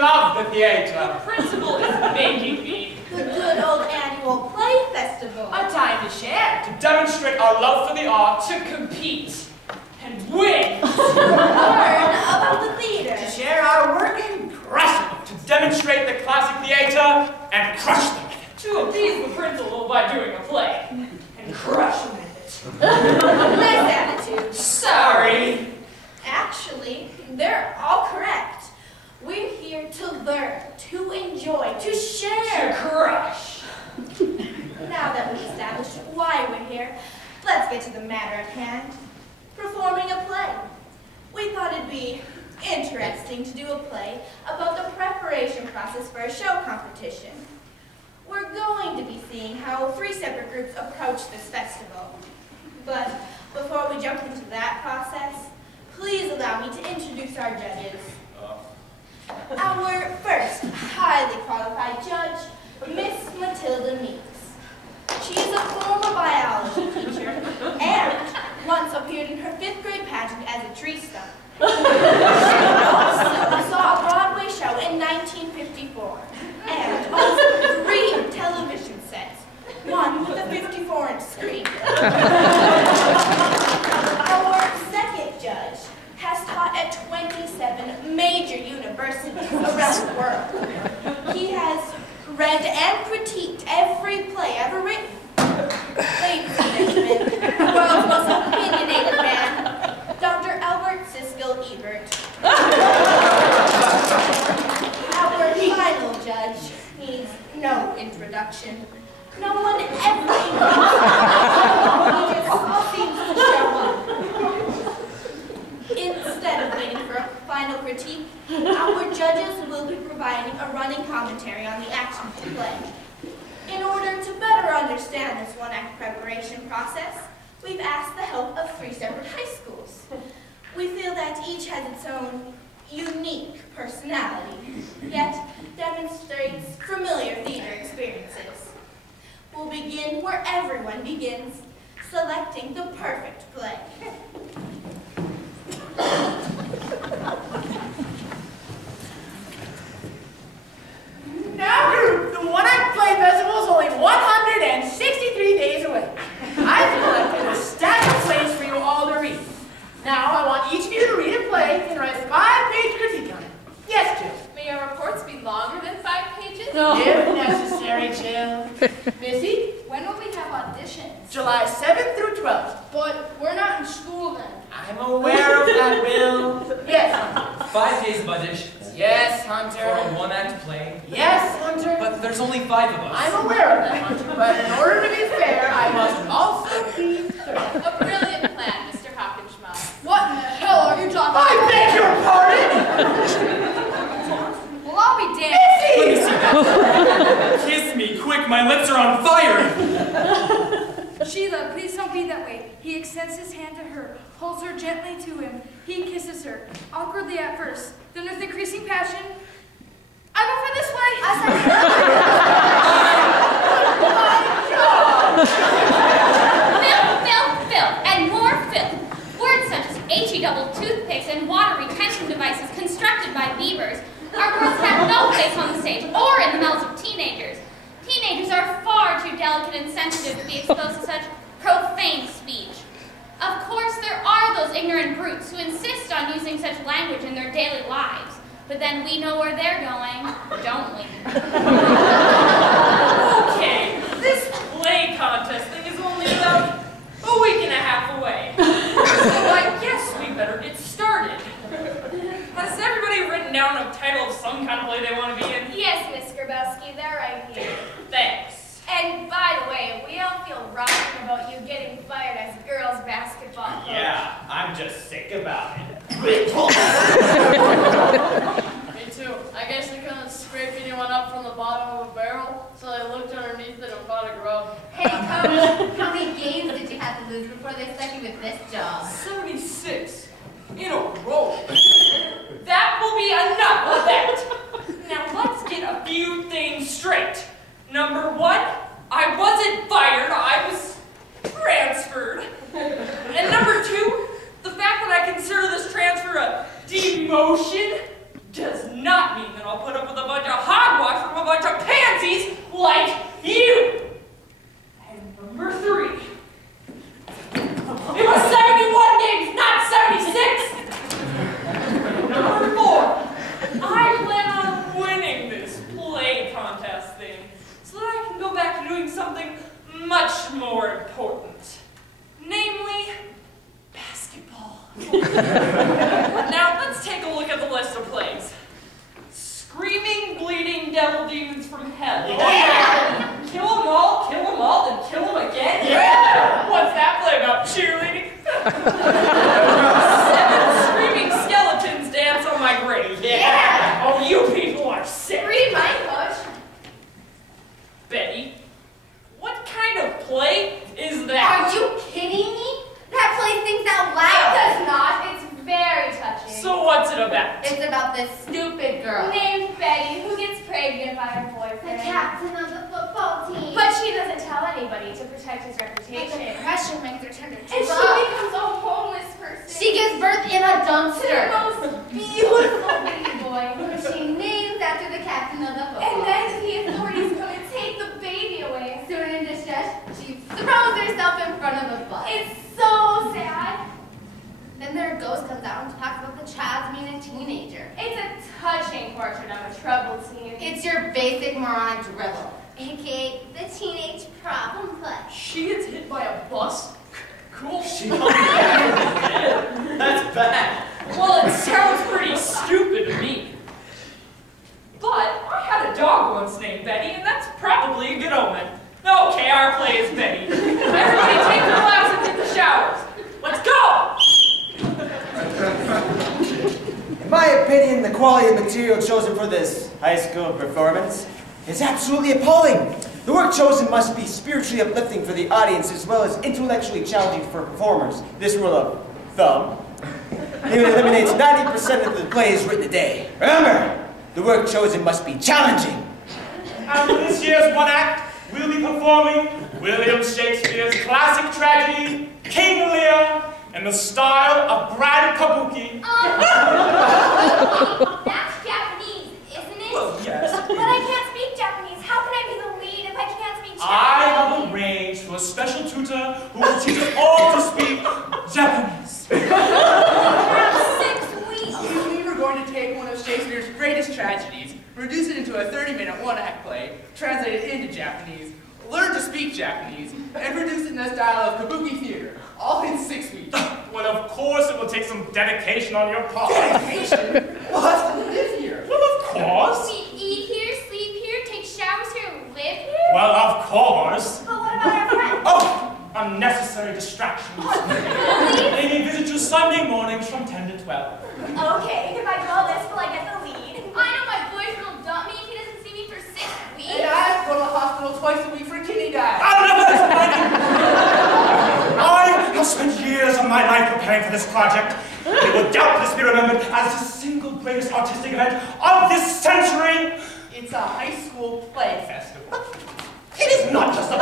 love the theater. The principal is making me. The good old annual play festival. A time to share. To demonstrate our love for the arts. To compete. And win. Learn about the theater. To share our work and crush them. To demonstrate the classic theater and crush them. To appease the principal by doing a play. And crush him with it. Nice attitude. Sorry. Actually, they're all correct. We're here to learn, to enjoy, to share. To crush. Now that we've established why we're here, let's get to the matter at hand. Performing a play. We thought it'd be interesting to do a play about the preparation process for a show competition. We're going to be seeing how 3 separate groups approach this festival. But before we jump into that process, please allow me to introduce our judges. Our first highly qualified judge, Miss Matilda Meeks. She is a former biology teacher and once appeared in her 5th grade pageant as a tree stump. She also saw a Broadway show in 1954 and owns 3 television sets, one with a 54-inch screen. Our second judge has taught at 27 major universities around the world. He has read and critiqued every play ever written. Ladies and gentlemen, the world's most opinionated man, Dr. Albert Siskel Ebert. Our final judge needs no introduction. No one ever he just seems to show up. Instead of waiting for a final critique, our judges will be providing a running commentary on the action of the play. In order to better understand this one-act preparation process, we've asked the help of 3 separate high schools. We feel that each has its own unique personality, yet demonstrates familiar theater experiences. We'll begin where everyone begins, selecting the perfect play. Now, group, the One Act Play Festival is only 163 days away. I've collected a stack of plays for you all to read. Now, I want each of you to read a play and write a 5-page critique on it. Yes, Jill? May our reports be longer than 5 pages? No. If necessary, Jill. Missy? When will we have auditions? July 7th through 12th. But we're not in school then. I'm aware of that, Bill. Yes. 5 days of auditions. Yes, For Hunter. a 1-act play. Yes, Hunter. But there's only 5 of us. I'm aware of that, Hunter, but in order to be fair, I must also be thorough. A brilliant plan, Mr. Hopkenschmidt. What in the hell are you talking about? I beg your pardon! Well, I'll be damned. Let me see that. Kiss me, quick, my lips are on fire! Sheila, please don't be that way. He extends his hand to her, holds her gently to him. He kisses her, awkwardly at first, then with increasing passion. I go for this way. Filth, and more filth. Words such as H-E-double toothpicks and water retention devices constructed by beavers are words that have no place on the stage or in the mouths of teenagers. Teenagers are far too delicate and sensitive to be exposed to such profane speech. Of course, there are those ignorant brutes who insist on using such language in their daily lives. But then we know where they're going, don't we? Okay, this play contest thing is only about a week and a half away. So I guess we better get started. Has everybody written down a title of some kind of play they want to be in? Yes, Miss Grabowski, they're right here. Thanks. And by the way, we all feel rotten about you getting fired as girls' basketball coach. Yeah, I'm just sick about it. Me too. I guess they couldn't scrape anyone up from the bottom of a barrel, so they looked underneath it and fought a grub. Hey, Coach, how many games did you have to lose before they stuck you with this job? 76 in a row. That will be enough of that. Now let's get a few things straight. Number 1, I wasn't fired, I was transferred. And number 2, the fact that I consider this transfer a demotion does not mean that I'll put up with a bunch of hogwash from a bunch of pansies like you. And number 3. It was 71 games, not 76! Number 4. I plan on winning this play contest thing so that I can go back to doing something much more important. Namely, basketball. Now, let's take a look at the list of plays. Screaming, bleeding devil demons from hell. Yeah. Kill them all, then kill them again? Yeah. What's that play about, cheerleading? 7 screaming skeletons dance on my grave. Yeah. Oh, you people are sick. Read mine, Coach. Betty, what kind of play is that? Are you kidding me? That place thinks out It loud. does not. It's very touching. So what's it about? It's about this stupid girl. Named Betty, who gets pregnant by her The boyfriend. captain of the football team. But she doesn't tell anybody to protect his But reputation. the pressure makes her turn to And she drug. becomes a homeless person. She gives birth in a to the dumpster. most beautiful baby boy. Who she named after the captain of the football And team. then the authorities come and take the baby away. Soon in distress, she throws herself in front of the bus. It's so sad. Then their ghost comes out and talks about the child's being a teenager. It's a touching portrait of a troubled teen. It's your basic moronic dribble, aka the teenage problem play. She gets hit by a bus? Cool. That's bad. Well, it sounds pretty stupid to me. But I had a dog once named Betty, and that's probably a good omen. Okay, our play is Betty. Everybody take your laps and hit the showers. Let's go! In my opinion, the quality of material chosen for this high school performance is absolutely appalling. The work chosen must be spiritually uplifting for the audience as well as intellectually challenging for performers. This rule of thumb eliminates 90% of the plays written today. Remember, the work chosen must be challenging. And for this year's one act, we'll be performing William Shakespeare's classic tragedy, King Lear, in the style of grand kabuki. That's Japanese, isn't it? Well, yes. But I can't speak Japanese. How can I be the lead if I can't speak I Japanese? have arranged for a special tutor who will teach us all to speak Japanese. That's 6 weeks. If we were going to take one of Shakespeare's greatest tragedies, reduce it into a 30-minute one-act play, translate it into Japanese, learn to speak Japanese, and produce it in the style of kabuki theater, all in 6 weeks. Well, of course it will take some dedication on your part. Dedication? We'll have to live here. Well, of course. We eat here, sleep here, take showers here, live here? Well, of course. But what about our friends? Oh, unnecessary distractions. They may visit you Sunday mornings from 10 to 12. Okay, if I do all this, will I get the lead? I know my boyfriend will dump me if he doesn't see me for 6 weeks. And I have to go to the hospital twice a week for kidney diet. I have spent years of my life preparing for this project. It will doubtless be remembered as the single greatest artistic event of this century. It's a high school play festival. It is not just a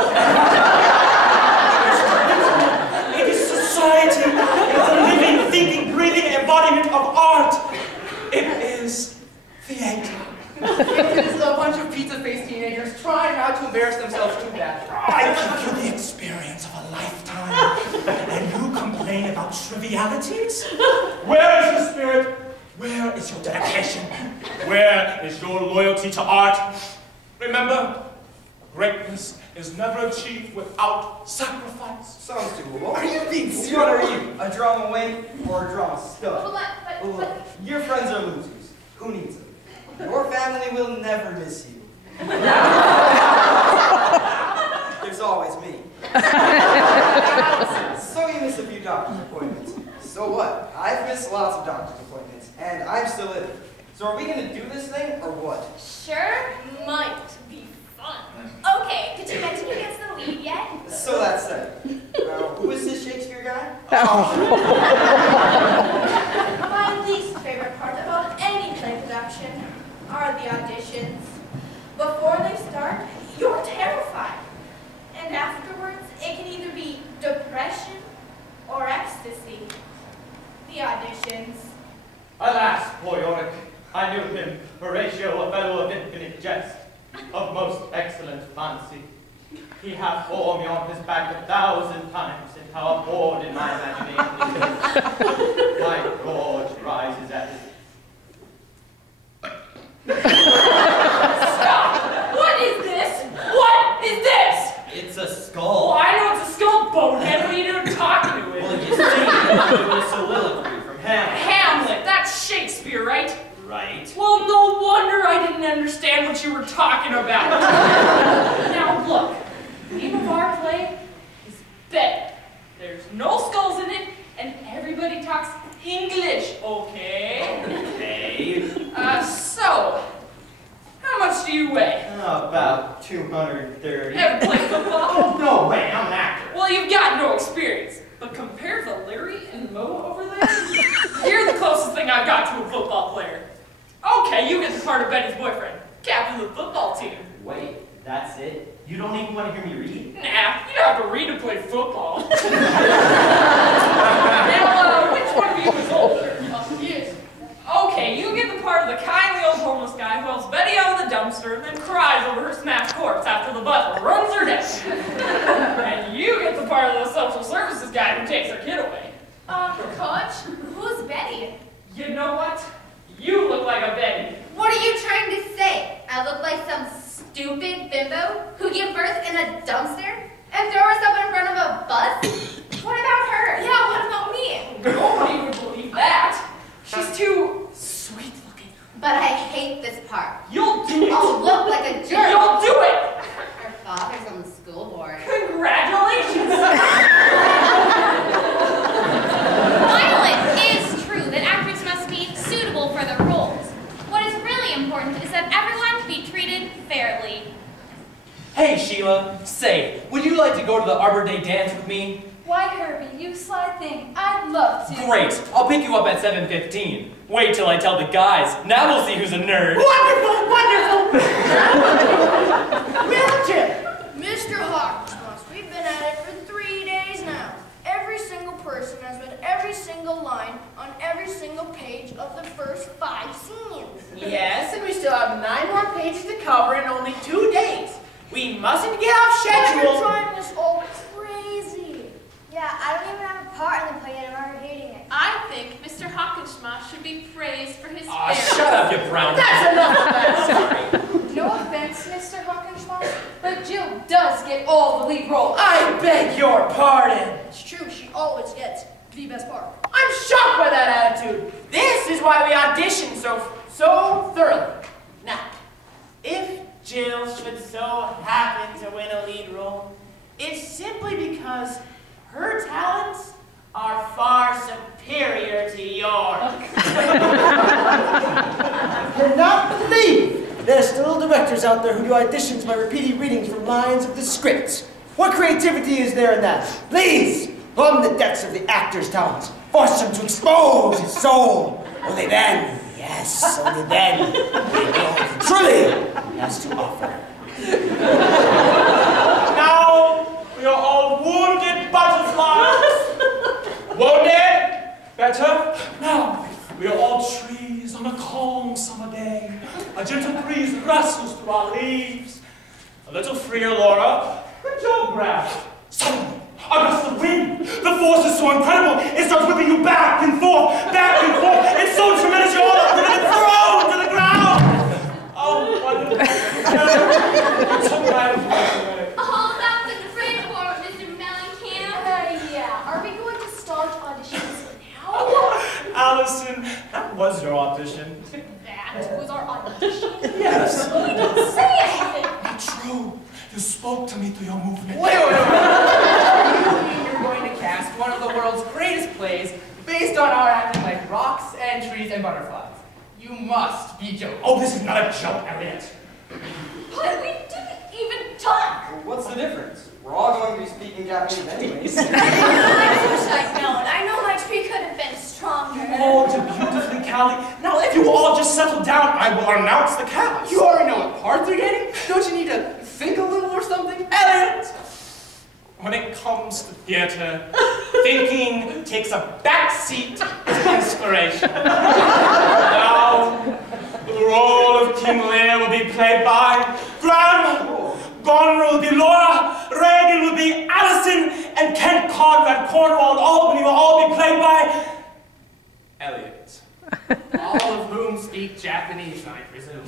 It is society. It is a living, thinking, breathing embodiment of art. It is theater. It is a bunch of pizza-faced teenagers trying not to embarrass themselves too bad. I give you the experience of a lifetime, and you complain about trivialities? Where is your spirit? Where is your dedication? Where is your loyalty to art? Remember, greatness is never achieved without sacrifice. Sounds doable. Are you being serious? What are you? A drama wing or a drama stud? But Look, your friends are losers. Who needs them? Your family will never miss you. There's always me. So you miss a few doctor's appointments. So what? I've missed lots of doctor's appointments, and I'm still living. So are we going to do this thing, or what? sure might be fun. Okay, did you mention who gets the lead yet? So that's it. Now, who is this Shakespeare guy? My least favorite part about any play production are the auditions. Before they start, you're terrified. And afterwards, it can either be depression or ecstasy. The auditions. Alas, poor Yorick. I knew him Horatio, a fellow of infinite jest, of most excellent fancy. He hath borne me on his back 1,000 times, and how abhorred in my imagination it is. My gorge rises at his... Stop! What is this? What is this? It's a skull. Oh, I know it's a skull, bonehead. What are you doing talking to it? Well, you see, it's a soliloquy from Hamlet. Hamlet, that's Shakespeare, right? Right. Well, no wonder I didn't understand what you were talking about. Now look, the name of our play is Betty. There's no skulls in it, and everybody talks English, okay? Okay. So, how much do you weigh? About 230. Ever play football? Oh, no way, I'm an actor. Well, you've got no experience. But compared to Larry and Mo over there, you're the closest thing I've got to a football player. Okay, you get the part of Betty's boyfriend, captain of the football team. Wait, that's it? You don't even want to hear me read? Nah, you don't have to read to play football. Now, which one of you is older? Yes. Okay, you get the part of the kindly old homeless guy who helps Betty out of the dumpster and then cries over her smashed corpse after the butler runs her down. And you get the part of the social services guy who takes her kid away. Coach, who's Betty? You know what? You look like a Betty. What are you trying to say? I look like some stupid bimbo who gave birth in a dumpster and throw herself in front of a bus? What about her? Yeah, what about me? Nobody would believe that. She's too sweet looking. But I hate this part. You'll do it. I'll look like a jerk. You'll do it. Her father's on the school board. Congratulations. While it is true that actors must be suitable for their roles, what is really important is that everyone be treated fairly. Hey, Sheila. Say, would you like to go to the Arbor Day dance with me? Why, Herbie, you sly thing. I'd love to. Great. I'll pick you up at 7:15. Wait till I tell the guys. Now we'll see who's a nerd. Wonderful, wonderful! Well, Jim. Mr. Hawkins, we've been at it for 3 days now. Every single person has read every single line on every single page of the first 5 scenes. Yes, and we still have 9 more pages to cover in only 2 days. We mustn't get off schedule. You're driving us all crazy. Yeah, I don't even have a part in the play yet. I'm already hating it. I think Mr. Hawkenschmaus should be praised for his Aw, fair. shut up, you brown. That's enough of that. Sorry. No offense, Mr. Hawkenschmaus, but Jill does get all the lead roles. I beg your pardon. It's true, she always gets the best part. I'm shocked by that attitude. This is why we audition so thoroughly. Now, if Jill should so happen to win a lead role, it's simply because her talents are far superior to yours. I cannot believe there are still directors out there who do auditions by repeating readings from lines of the script. What creativity is there in that? Please, plumb the depths of the actor's talent. Force him to expose his soul. Only then, yes, only then, we know truly he has to offer. Now, we are all wounded butterflies. Wounded? Better? Now, we are all trees on a calm summer day. A gentle breeze rustles through our leaves. A little freer, Laura. Good job, Graf. Suddenly, a gust of wind. The force is so incredible, it starts whipping you back and forth. It's so tremendous, you're all uprooted and thrown to the ground. Oh, wonderful. It's so glad to be away. Oh, that's a great part, Mr. Mellencamp. Yeah, are we going to start auditions now? Allison, that was your audition. That was our audition. Yes. We didn't say anything. Not true. You spoke to me through your movement. Wait. You mean you're going to cast one of the world's greatest plays based on our acting like rocks and trees and butterflies? You must be joking. Oh, this is not a joke, Elliot. But we didn't even talk. Well, what's the difference? We're all going to be speaking Japanese anyways. I wish I'd known. I know my tree could have been stronger. Oh, beautifully, Callie. Now, if you all just settle down, I will announce the cast. You already know what part they're getting? Don't you need to think a little or something? Elliot! When it comes to theater, thinking takes a backseat to inspiration. Now, The role of King Lear will be played by Graham, Goneril will be Laura, Reagan will be Allison, and Kent Conrad, Cornwall, and Albany will all be played by Elliot. All of whom speak Japanese, I presume.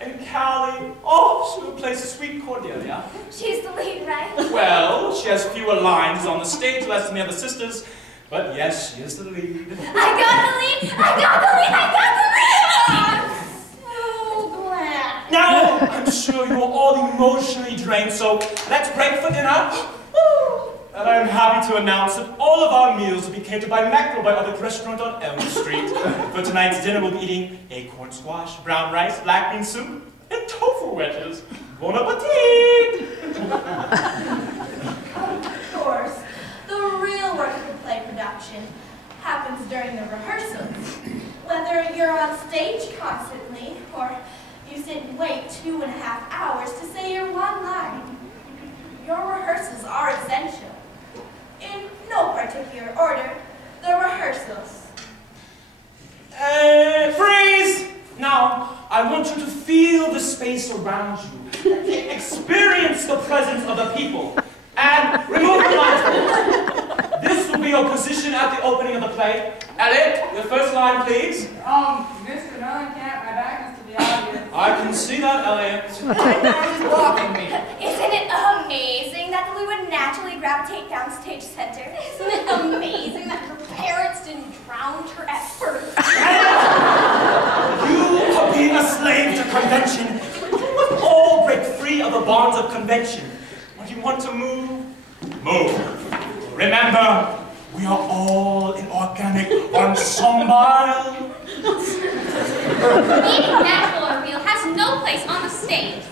And Callie, oh, she will play sweet Cordelia. She's the lead, right? Well, she has fewer lines on the stage, less than the other sisters, but yes, she is the lead. I got the lead! I got the lead! I got the lead! I'm so glad. Now, I'm sure you are all emotionally drained, so let's break for dinner. And I'm happy to announce that all of our meals will be catered by Mackerel by Other Restaurant on Elm Street. For tonight's dinner, we'll be eating acorn squash, brown rice, black bean soup, and tofu wedges. Bon appetit! Of course, the real work of the play production happens during the rehearsals. Whether you're on stage constantly, or you sit and wait 2.5 hours to say your one line, your rehearsals are essential. In no particular order, the rehearsals. Freeze! Now, I want you to feel the space around you. Experience the presence of the people. And remove your blindfold. This will be your position at the opening of the play. Elliot, your first line, please. Mr. Mellencamp, my back is to the audience. I can see that, Elliot. He's blocking me. Isn't it amazing that we would naturally gravitate down stage center? Isn't it amazing that her parents didn't drown her at birth? You are being a slave to convention. You must all break free of the bonds of convention. When you want to move, move. Remember, we are all an organic ensemble. Being natural or real has no place on the stage.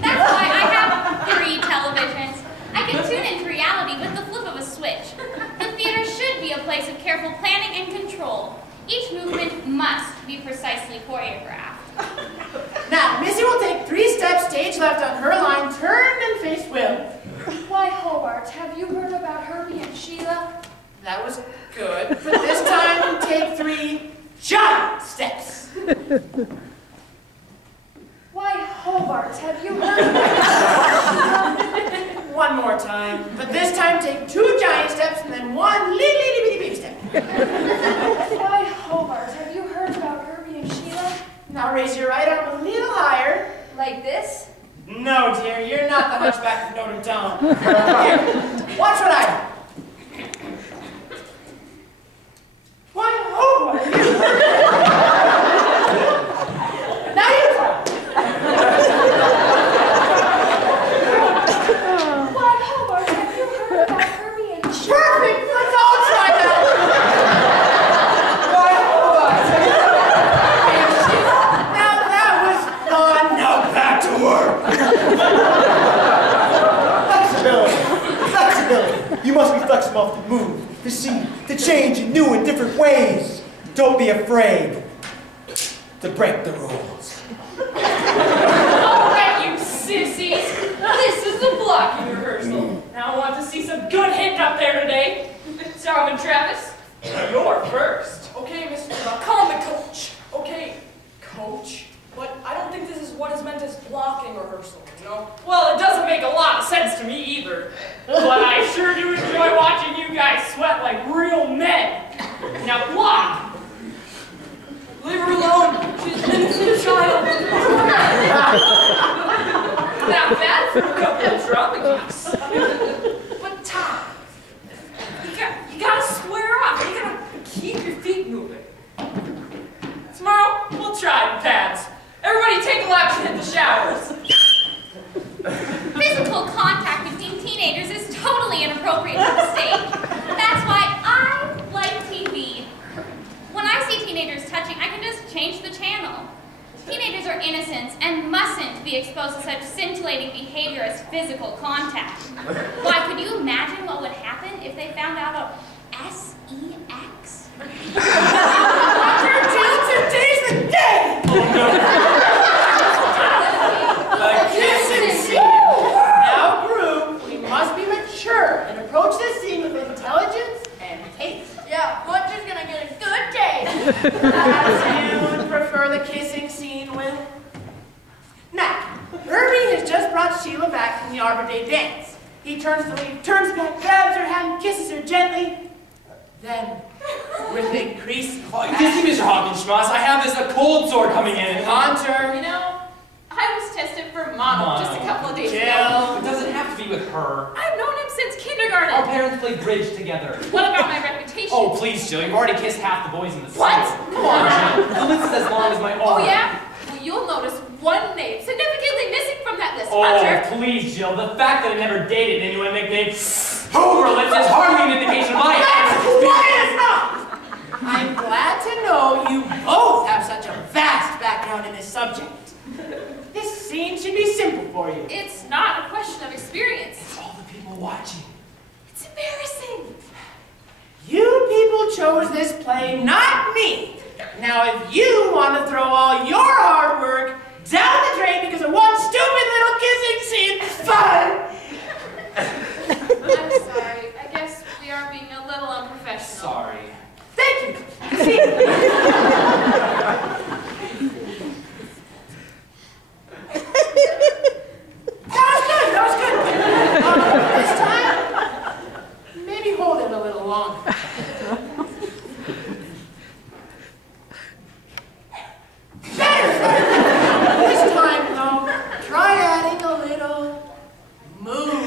That's why I have 3 televisions. I can tune into reality with the flip of a switch. The theater should be a place of careful planning and control. Each movement must be precisely choreographed. Now, Missy will take 3 steps stage left on her line, turn and face Will. Why, Hobart, have you heard about Herbie and Sheila? That was good. But this time, take 3 giant steps. Why, Hobart, have you heard about One more time. But this time, take 2 giant steps and then 1 little bitty baby step. Why, Hobart, have you heard about Herbie and Sheila? Now raise your right arm a little higher. Like this? No, dear, you're not the Hunchback of Notre Dame. Here, watch what I do. Why, Hobart? Now you try. Why, Hobart, have you heard about Herbie and Sheila? Perfect! Let's all try that. Why, Hobart? Now that was fun. Now back to work. Flexibility. You must be flexible enough to move, to see, to change in new and different ways. Don't be afraid to break the rules. All right, you sissies. This is the blocking rehearsal. Now I want to see some good hitting up there today. Tom and Travis, you're first. Okay, Mr. Call me Coach. Okay, Coach. But I don't think this is what is meant as blocking rehearsal, you know? Well, it doesn't make a lot of sense to me either. But I sure do enjoy watching you guys sweat like real men. Now block. Leave her alone. She's an innocent child. Now that's a couple of drama geeks. But Tom, you gotta square up. You gotta keep your feet moving. Tomorrow, we'll try pads. Everybody take a lap to hit the showers. Physical contact between teenagers is totally inappropriate for the stage. That's why I like TV. When I see teenagers touching, I can just change the channel. Teenagers are innocents and mustn't be exposed to such scintillating behavior as physical contact. Why, could you imagine what would happen if they found out about sex? Today's the day! Kiss scene. Now, group, we must be mature and approach this scene with intelligence and taste. Yeah, Butch is gonna get a good taste. Perhaps you would prefer the kissing scene with Sheila back from the Arbor Day dance. He turns back, grabs her hand, kisses her gently. Then, with increased Excuse me, Mr. Hawkenschmaus, I have this cold sore coming in. Hunter. You know, I was tested for mono just a couple of days ago. Jill, it doesn't have to be with her. I've known him since kindergarten. Our parents played bridge together. What about my reputation? Oh, please, Jill, you've already kissed half the boys in the school. What? Come on, Jill. The list is as long as my arm. Oh, yeah? Well, you'll notice one name significantly missing from that list, Oh, Hunter. please, Jill. The fact that I never dated anyone nicknamed Hooverlip is hardly an indication of my experience. I'm glad to know you both have such a vast background in this subject. This scene should be simple for you. It's not a question of experience. It's all the people watching. It's embarrassing. You people chose this play, not me. Now, if you want to throw all your hard work down the drain because of one stupid little kissing scene, fine. I'm sorry. I guess we are being a little unprofessional. Sorry. Thank you. See? That was good. This time, maybe hold it a little longer. Better. This time, though, try adding a little move.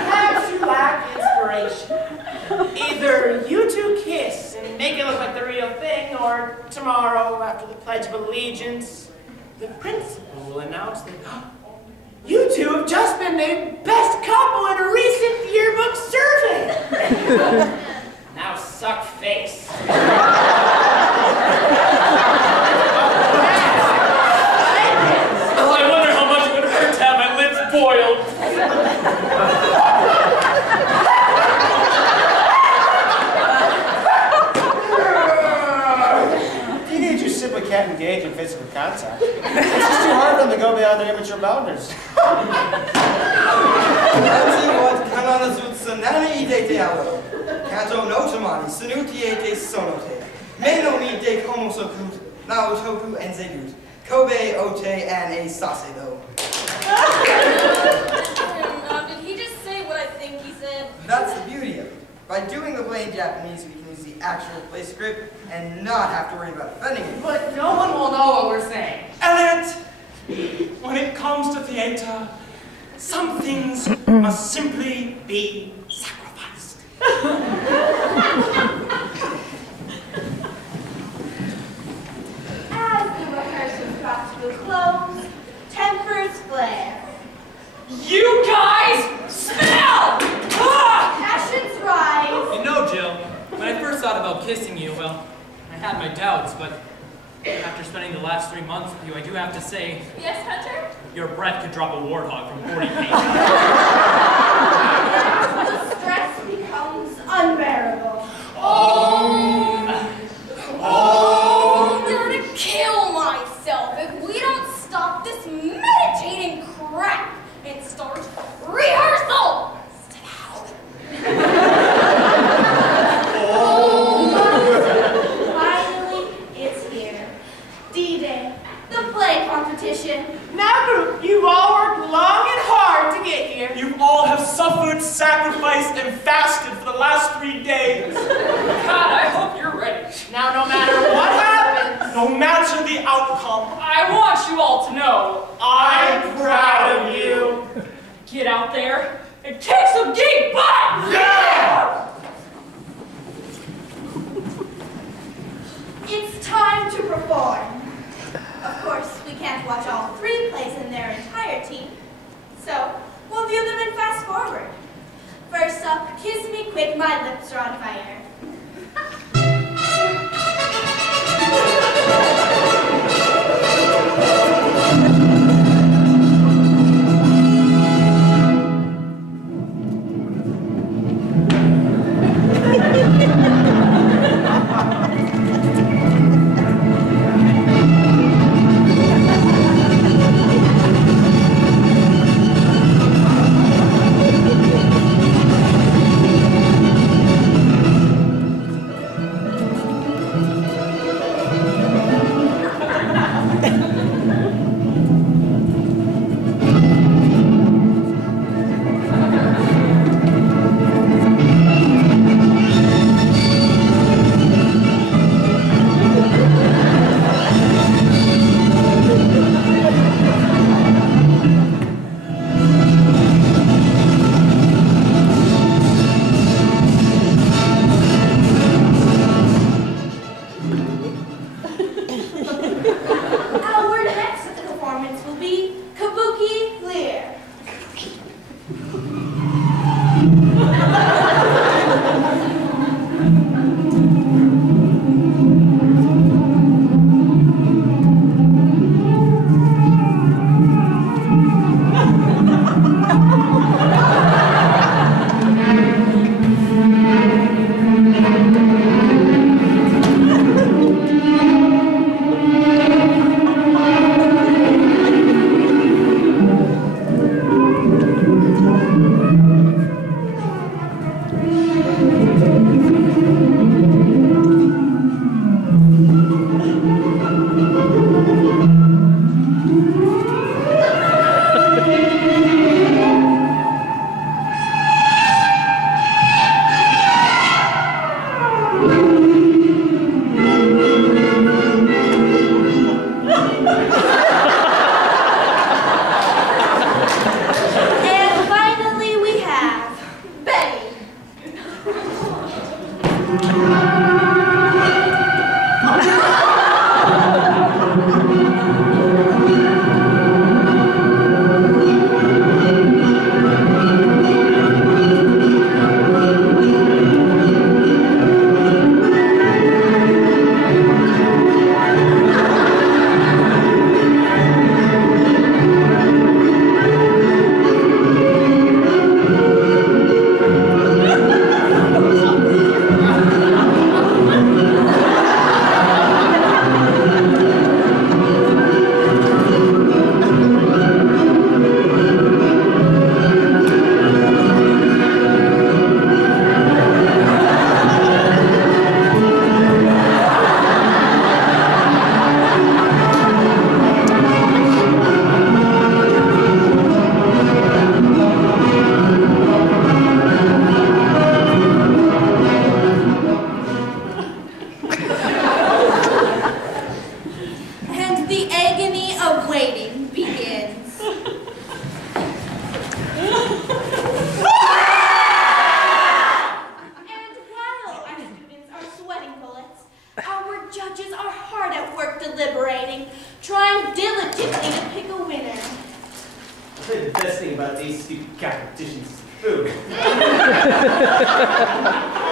Perhaps you lack inspiration. Either you two kiss and make it look like the real thing, or tomorrow, after the Pledge of Allegiance, the principal will announce that you two have just been named best couple in a recent yearbook survey. Now suck face. I wonder how much it would hurt to have my lips boiled. Teenagers simply can't engage in physical contact. It's just too hard for them to go beyond their immature boundaries. Kobe, Ote, and a Sasebo. Did he just say what I think he said? That's the beauty of it. By doing the play in Japanese, we can use the actual play script and not have to worry about offending it. But no one will know what we're saying. Elliot, when it comes to theater, some things must simply be sacrificed. As the rehearsal draws to a close, tempers flare. You guys smell! Passions rise. You know, Jill, when I first thought about kissing you, well, I had my doubts, but after spending the last 3 months with you, I do have to say... Yes, Hunter? Your breath could drop a warthog from 40 feet. The stress becomes unbearable. I'm gonna kill myself if we don't stop this meditating crap and start rehearsal! Finally, it's here. D-Day, the play competition. Now, group, you've all worked long and hard to get here. You all have suffered, sacrificed, and fasted for the last 3 days. God, I hope you're ready. Now, no matter what happens, no matter the outcome, I want you all to know I'm proud of you. Get out there and kick some geek butt! Yeah! It's time to perform. Of course, we can't watch all 3 plays in their entirety, so we'll view them in fast forward. First up, Kiss Me Quick, My Lips Are on Fire. patient's food.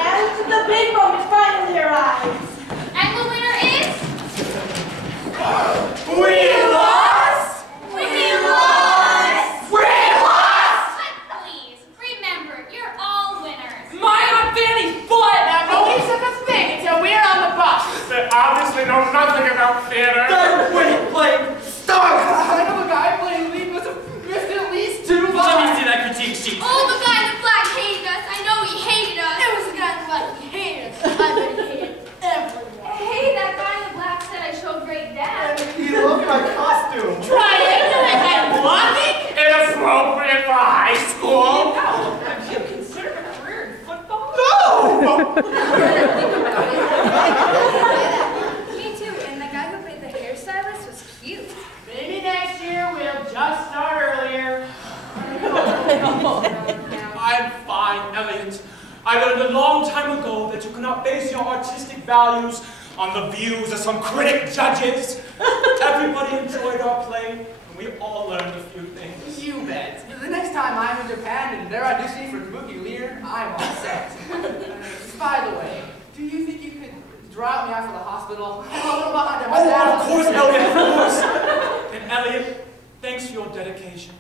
And the big moment finally arrives. And the winner is... We lost! We lost! We lost! But please, remember, you're all winners. Mine on Fanny's butt! Now, nobody said a thing until we're on the bus. They obviously know nothing about theater. That winning play stunk! I know the guy playing lead must have missed at least 2 Let me lines. see that critique sheet. Oh, the guy in the black hated us. I know he hated us. It was the guy in the black who hated us. I bet he hated everyone. Hey, that guy in the black said I showed great dad. He loved my costume. Triangular and blocking? Inappropriate for high school. Have you considered a career in football? No! Me too, and the guy who played the hairstylist was cute. Maybe next year we'll just start earlier. I'm fine, Elliot. I learned a long time ago that you cannot base your artistic values on the views of some critic judges. Everybody enjoyed our play, and we all learned a few things. You bet. The next time I'm in Japan and they're auditioning for Kabuki leader, I'm all set. By the way, do you think you could drop me out for the hospital? I'm a little behind on my dad. Of course, Elliot, of course. And Elliot, thanks for your dedication.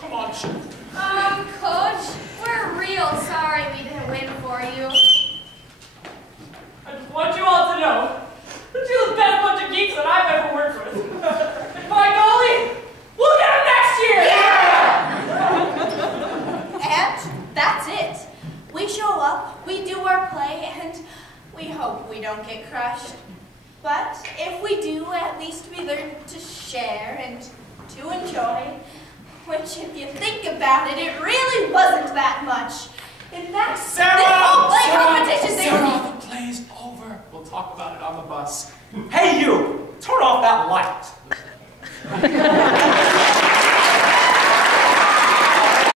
Come on, shoot. Coach, we're real sorry we didn't win for you. I just want you all to know that you're the best bunch of geeks that I've ever worked with. And by golly, we'll get them next year! And that's it. We show up, we do our play, and we hope we don't get crushed. But if we do, at least we learn to share and to enjoy. Which, if you think about it, it really wasn't that much. In fact, this whole play